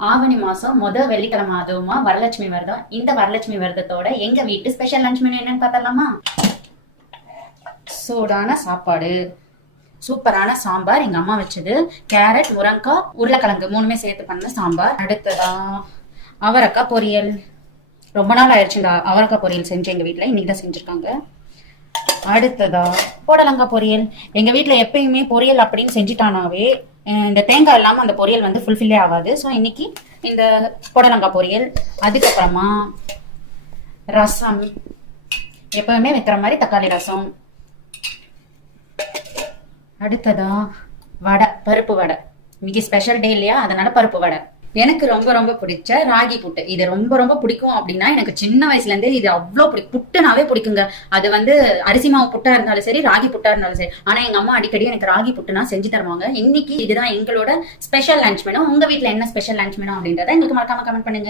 ஆவணி மாசம் வெள்ளிக்கிழமை அதுவுமா வரலட்சுமி விரதம். இந்த வரலட்சுமி விரதத்தோட எங்க வீட்டு ஸ்பெஷல் லஞ்ச் மெனு என்னன்னு பார்த்தலாமா? சூடான சாப்பாடு, சூப்பரான சாம்பார் எங்க அம்மா வச்சது. கேரட், முருங்கைக்காய், உருளைக்கிழங்கு மூணுமே சேர்த்து பண்ண சாம்பார். அடுத்ததா அவரைக்காய் பொரியல். ரொம்ப நாள் ஆயிடுச்சு இந்த அவரைக்காய் பொரியல் செஞ்சு எங்க வீட்டுல, இன்னைக்கு தான் செஞ்சிருக்காங்க. அடுத்ததா புடலங்காய் பொரியல். எங்க வீட்டுல எப்பயுமே பொரியல் அப்படின்னு செஞ்சுட்டானாவே இந்த தேங்காய் இல்லாம அந்த பொரியல் வந்து ஃபுல்ஃபில்லே ஆகாது. ஸோ இன்னைக்கு இந்த புடலங்காய் பொரியல். அதுக்கப்புறமா ரசம், எப்பவுமே வைக்கிற மாதிரி தக்காளி ரசம். அடுத்ததா வடை, பருப்பு வடை. இன்னைக்கு ஸ்பெஷல் டே இல்லையா, அதனால பருப்பு வடை. எனக்கு ரொம்ப ரொம்ப பிடிச்ச ராகி புட்டு. இது ரொம்ப ரொம்ப பிடிக்கும். அப்படின்னா எனக்கு சின்ன வயசுல இருந்தே இது அவ்வளவு பிடிக்கும். புட்டுனாவே பிடிக்குங்க. அது வந்து அரிசி மாவு புட்டா இருந்தாலும் சரி, ராகி புட்டா இருந்தாலும் சரி. ஆனா எங்க அம்மா அடிக்கடி எனக்கு ராகி புட்டுனா செஞ்சு தருவாங்க. இன்னைக்கு இதுதான் எங்களோட ஸ்பெஷல் லஞ்ச் மெனு. உங்க வீட்டுல என்ன ஸ்பெஷல் லஞ்ச் மெனு அப்படின்றத எங்களுக்கு மறக்காம கமெண்ட் பண்ணுங்க.